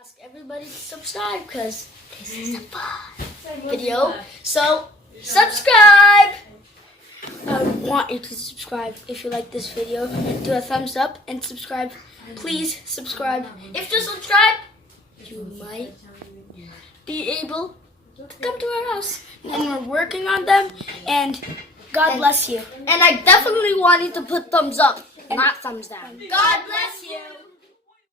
Ask everybody to subscribe because this is a fun video. So subscribe. I want you to subscribe if you like this video. Do a thumbs up and subscribe. Please subscribe. If you subscribe, you might be able to come to our house. And we're working on them. And God bless you. And I definitely want you to put thumbs up, not thumbs down. God bless you.